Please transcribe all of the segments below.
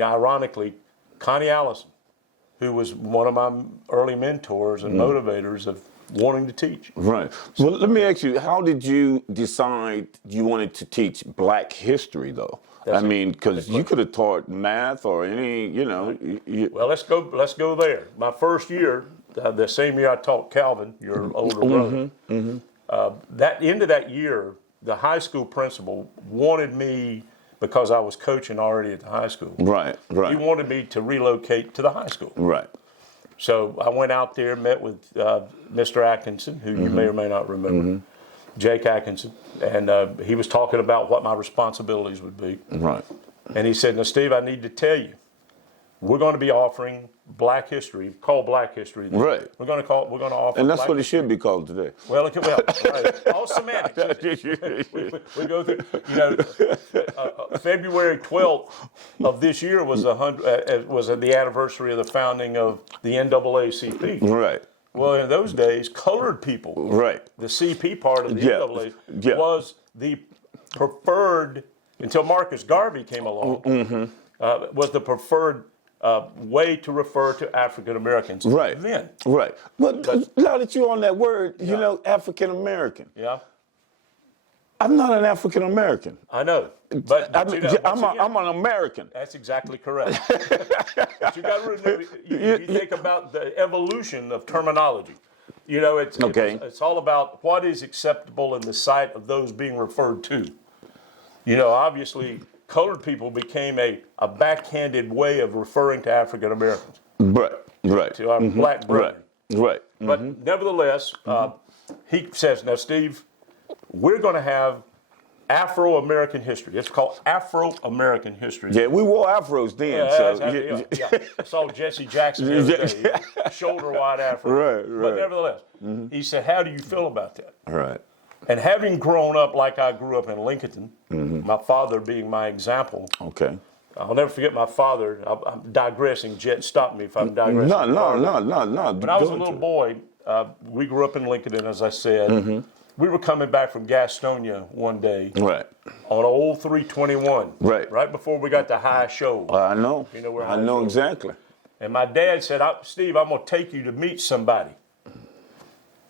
ironically, Connie Allison, who was one of my early mentors and motivators of wanting to teach. Right. Well, let me ask you, how did you decide you wanted to teach Black history, though? Because you could have taught math or any, Well, let's go there. My first year, the same year I taught Calvin, your older brother, that end of that year, the high school principal wanted me, because I was coaching already at the high school. Right. He wanted me to relocate to the high school. Right. So I went out there, met with Mr. Atkinson, who you may or may not remember, Jake Atkinson, and he was talking about what my responsibilities would be. Right. And he said, "Now, Steve, I need to tell you, we're going to be offering Black History, called Black History. Right. We're going to offer, and that's Black what it History. should be called today. Well, right. All semantics. we go through. February 12th of this year was the anniversary of the founding of the NAACP. Right. Well, in those days, colored people, right, the CP part of the NAACP was the preferred, until Marcus Garvey came along, was the preferred way to refer to African Americans. Right. Then. Right. But now that you're on that word, African American. Yeah. I'm not an African American. I know. But I'm an American. That's exactly correct. But you got to remember, you think about the evolution of terminology. It's all about what is acceptable in the sight of those being referred to. Obviously, colored people became a backhanded way of referring to African Americans. Right. To our Black brethren. Right. But nevertheless, he says, "Now, Steve, we're going to have Afro-American history. It's called Afro-American history." Yeah, we wore afros then. I saw Jesse Jackson the other day, shoulder-wide afro. Right. But nevertheless, he said, "How do you feel about that?" Right. And having grown up like I grew up in Lincoln, my father being my example. Okay. I'll never forget my father. I'm digressing. Jett, stop me if I'm digressing. No. When I was a little boy, we grew up in Lincoln, and as I said, we were coming back from Gastonia one day. Right. On an old 321. Right. Right before we got to High Shoal. I know. You know where I know exactly. And my dad said, "Steve, I'm going to take you to meet somebody."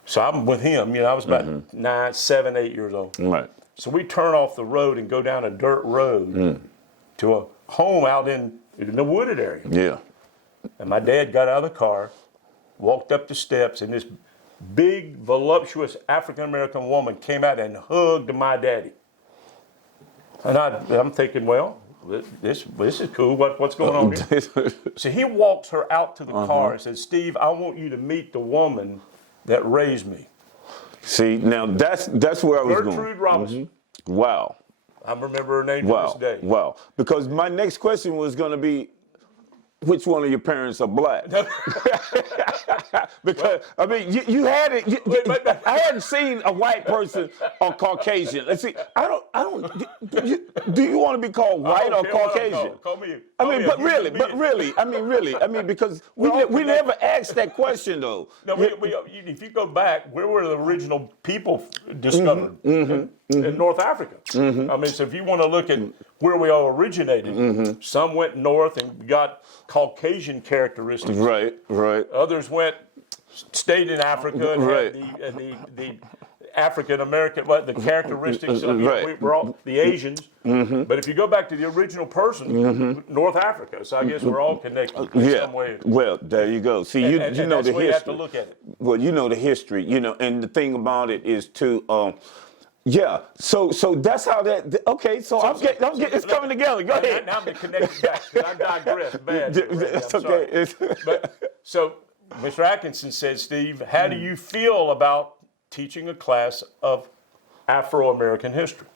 So I'm with him. I was about 9, 7, 8 years old. Right. So we turn off the road and go down a dirt road to a home out in the wooded area. Yeah. And my dad got out of the car, walked up the steps, and this big, voluptuous African-American woman came out and hugged my daddy. And I'm thinking, well, this is cool. What's going on here? So he walks her out to the car and says, "Steve, I want you to meet the woman that raised me." See, now that's where I was going. Gertrude Robinson. Wow. I remember her name to this day. Wow. Because my next question was going to be, which one of your parents are Black? Because you had it. I hadn't seen a white person or Caucasian. Let's see. I don't. Do you want to be called white or Caucasian? Call me. Really. Because we never asked that question though. No, if you go back, where were the original people discovered? In North Africa. So if you want to look at where we all originated, some went north and got Caucasian characteristics. Right. Others stayed in Africa and had the African American, the characteristics of we're all the Asians. But if you go back to the original person, North Africa. So I guess we're all connected in some way. Well, there you go. See, you know the history. You have to look at it. Well, you know the history, and the thing about it is too. So that's how that. Okay, so I'm getting. It's coming together. Go ahead. Now I'm connected back. I digress. Bad. That's okay. But so Mr. Atkinson said, "Steve, how do you feel about teaching a class of Afro-American history?"